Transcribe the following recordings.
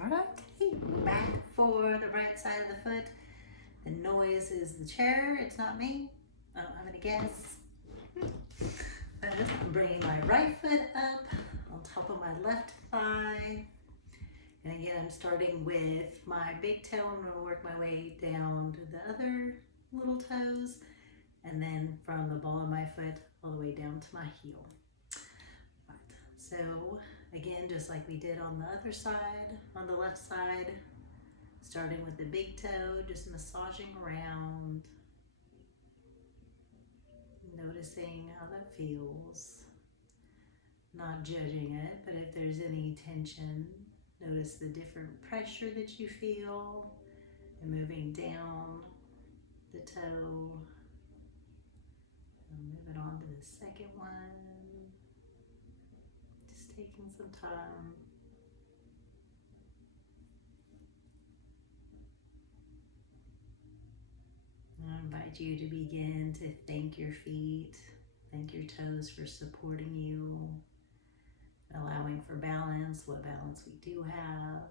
Alright, we're back for the right side of the foot. The noise is the chair, it's not me. I don't have any guess. I'm bringing my right foot up on top of my left thigh. And again, I'm starting with my big toe. I'm going to work my way down to the other little toes. And then from the ball of my foot all the way down to my heel. Right. So again, just like we did on the other side, on the left side, starting with the big toe, just massaging around, noticing how that feels, not judging it, but if there's any tension, notice the different pressure that you feel, and moving down the toe, and move it on to the second one. Just taking some time. I invite you to begin to thank your feet, thank your toes for supporting you, allowing for balance, what balance we do have.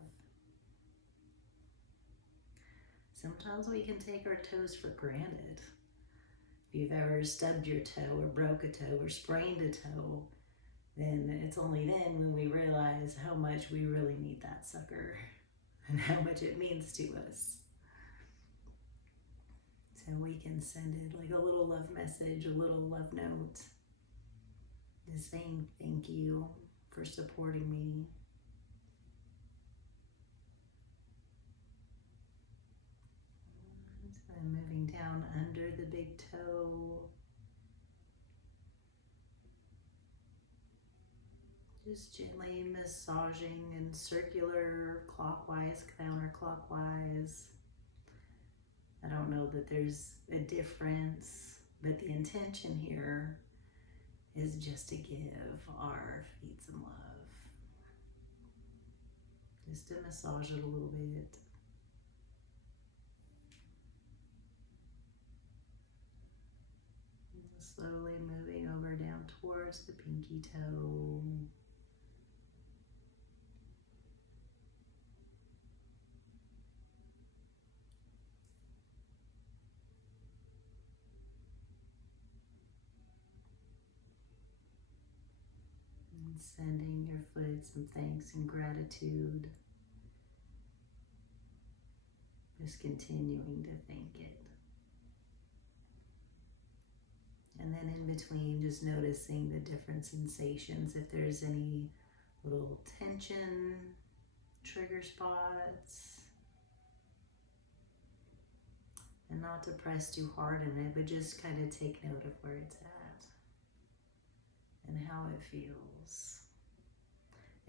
Sometimes we can take our toes for granted. If you've ever stubbed your toe or broke a toe or sprained a toe, then it's only then when we realize how much we really need that sucker and how much it means to us. So we can send it like a little love message, a little love note, just saying thank you for supporting me. So I'm moving down under the big toe. Just gently massaging in circular, clockwise, counterclockwise. I don't know that there's a difference, but the intention here is just to give our feet some love. Just to massage it a little bit. And slowly moving over down towards the pinky toe. Sending your foot some thanks and gratitude. Just continuing to thank it. And then in between, just noticing the different sensations. If there's any little tension, trigger spots. And not to press too hard in it, but just kind of take note of where it's at and how it feels.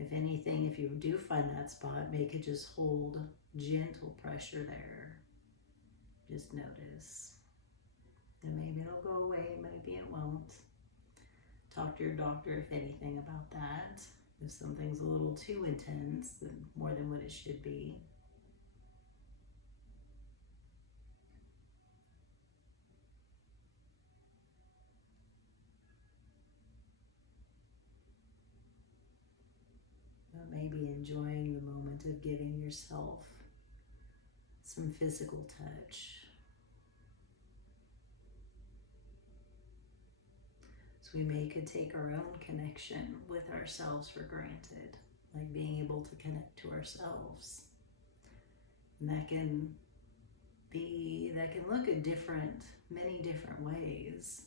If anything, if you do find that spot, make it just hold gentle pressure there. Just notice. And maybe it'll go away, maybe it won't. Talk to your doctor, if anything, about that. If something's a little too intense, then more than what it should be. Maybe enjoying the moment of giving yourself some physical touch. So we could take our own connection with ourselves for granted, like being able to connect to ourselves. And that can look at many different ways,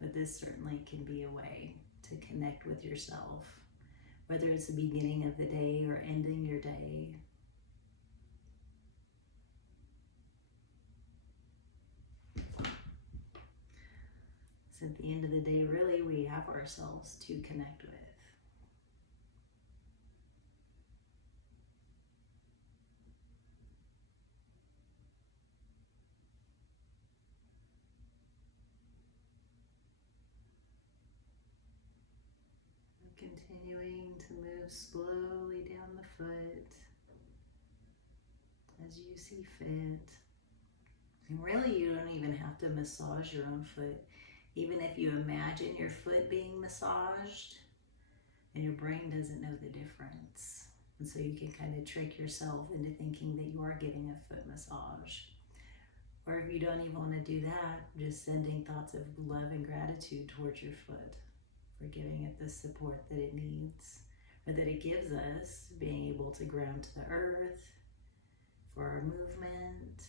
but this certainly can be a way to connect with yourself. Whether it's the beginning of the day or ending your day. So at the end of the day, really, we have ourselves to connect with. Continuing to move slowly down the foot as you see fit. And really, you don't even have to massage your own foot. Even if you imagine your foot being massaged and your brain doesn't know the difference, And so you can kind of trick yourself into thinking that you are getting a foot massage. Or if you don't even want to do that, just sending thoughts of love and gratitude towards your foot for giving it the support that it needs, or that it gives us, being able to ground to the earth, for our movement.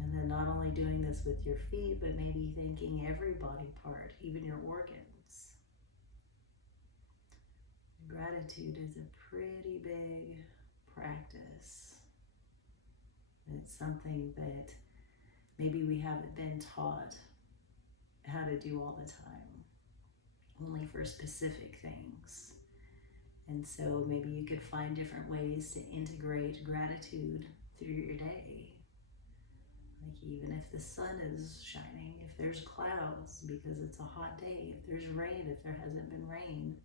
And then not only doing this with your feet, but maybe thanking every body part, even your organs. Gratitude is a pretty big practice. It's something that maybe we haven't been taught how to do all the time, only for specific things. And so maybe you could find different ways to integrate gratitude through your day. Like even if the sun is shining, if there's clouds because it's a hot day, if there's rain, if there hasn't been rain.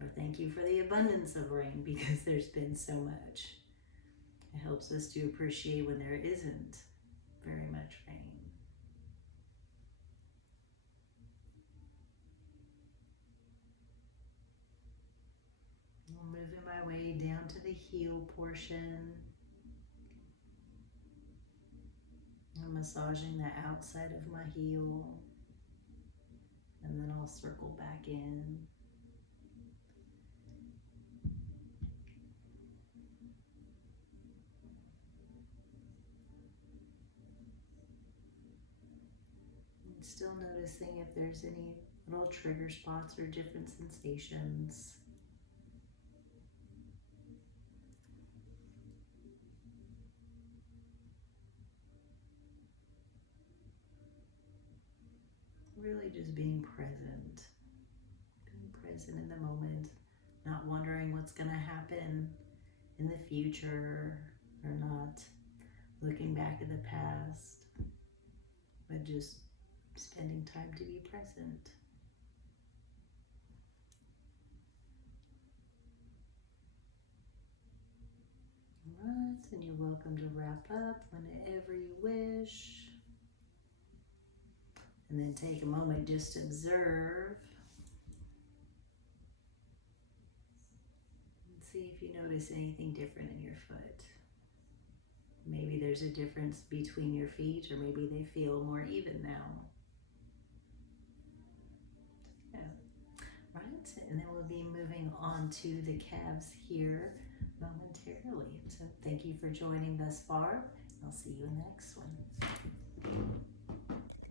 Or thank you for the abundance of rain because there's been so much. It helps us to appreciate when there isn't very much rain. I'm moving my way down to the heel portion. I'm massaging the outside of my heel, and then I'll circle back in. And still noticing if there's any little trigger spots or different sensations. Really just being present in the moment, not wondering what's going to happen in the future, or not looking back at the past, but just spending time to be present. All right, and you're welcome to wrap up whenever you wish. And then take a moment just to observe. And see if you notice anything different in your foot. Maybe there's a difference between your feet, or maybe they feel more even now. Yeah. Right, and then we'll be moving on to the calves here momentarily. So thank you for joining thus far. I'll see you in the next one.